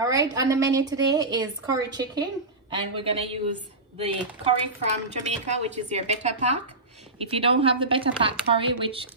All right, on the menu today is curry chicken, and we're gonna use the curry from Jamaica, which is your better pack. If you don't have the better pack curry, which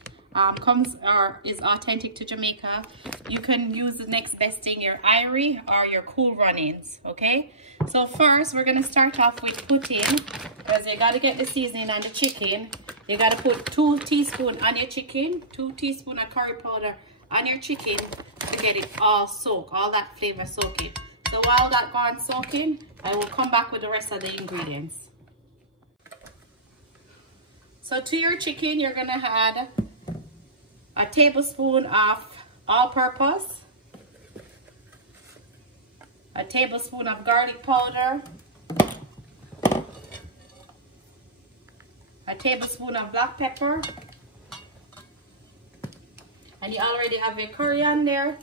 comes or is authentic to Jamaica, you can use the next best thing, your Irie or your Cool Runnings. Okay, so first we're gonna start off with putting, because you got to get the seasoning on the chicken. You got to put 2 teaspoons on your chicken, 2 teaspoons of curry powder on your chicken to get it all soaked, all that flavor soaking. So while that gone soaking, I will come back with the rest of the ingredients. So to your chicken, you're gonna add a tablespoon of all-purpose, a tablespoon of garlic powder, a tablespoon of black pepper, and you already have your curry on there,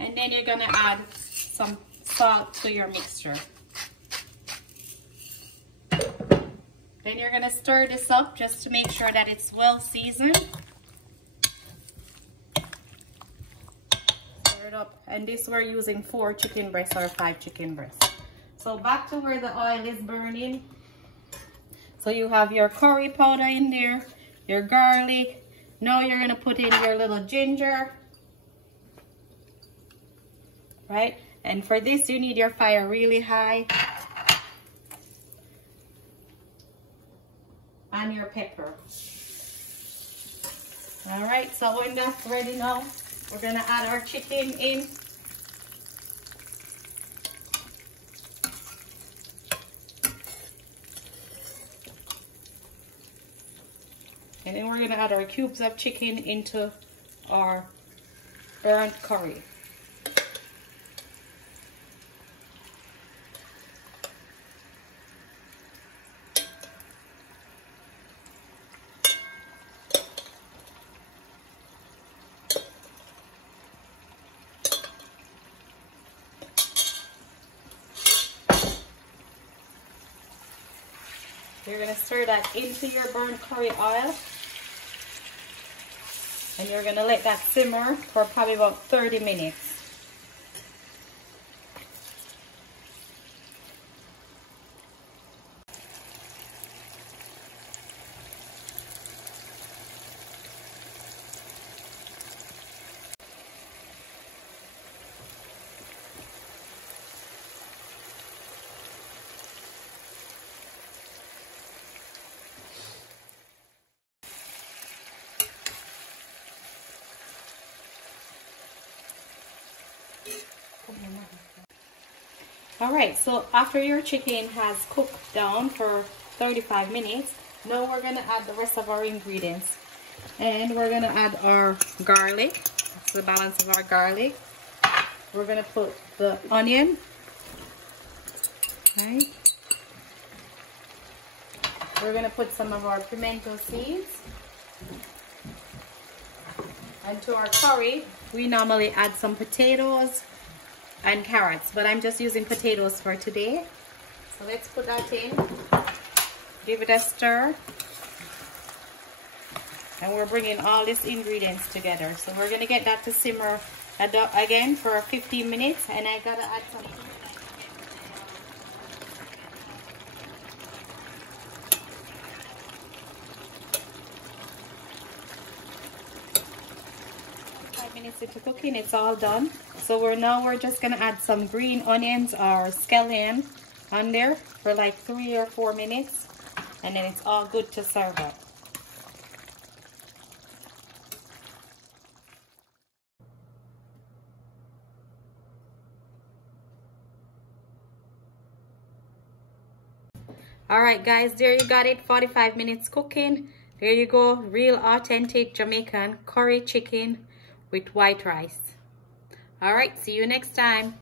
and then you're gonna add some salt to your mixture. Then you're gonna stir this up just to make sure that it's well seasoned. Stir it up, and this we're using 4 chicken breasts or 5 chicken breasts. So back to where the oil is burning. So you have your curry powder in there, your garlic. Now you're gonna put in your little ginger, right? And for this, you need your fire really high. And your pepper. All right, so when that's ready now, we're gonna add our chicken in. And then we're gonna add our cubes of chicken into our burnt curry. You're gonna stir that into your burnt curry oil. And you're gonna let that simmer for probably about 30 minutes. All right, so after your chicken has cooked down for 35 minutes, now we're gonna add the rest of our ingredients. And we're gonna add our garlic. That's the balance of our garlic. We're gonna put the onion. Okay. We're gonna put some of our pimento seeds. And to our curry, we normally add some potatoes and carrots, but I'm just using potatoes for today. So let's put that in, give it a stir, and we're bringing all these ingredients together. So we're gonna get that to simmer again for 15 minutes, and I gotta add some. Minutes into cooking, it's all done. So we're just gonna add some green onions or scallion on there for like 3 or 4 minutes, and then it's all good to serve up. All right guys, there you got it, 45 minutes cooking. There you go, real authentic Jamaican curry chicken with white rice. All right, see you next time.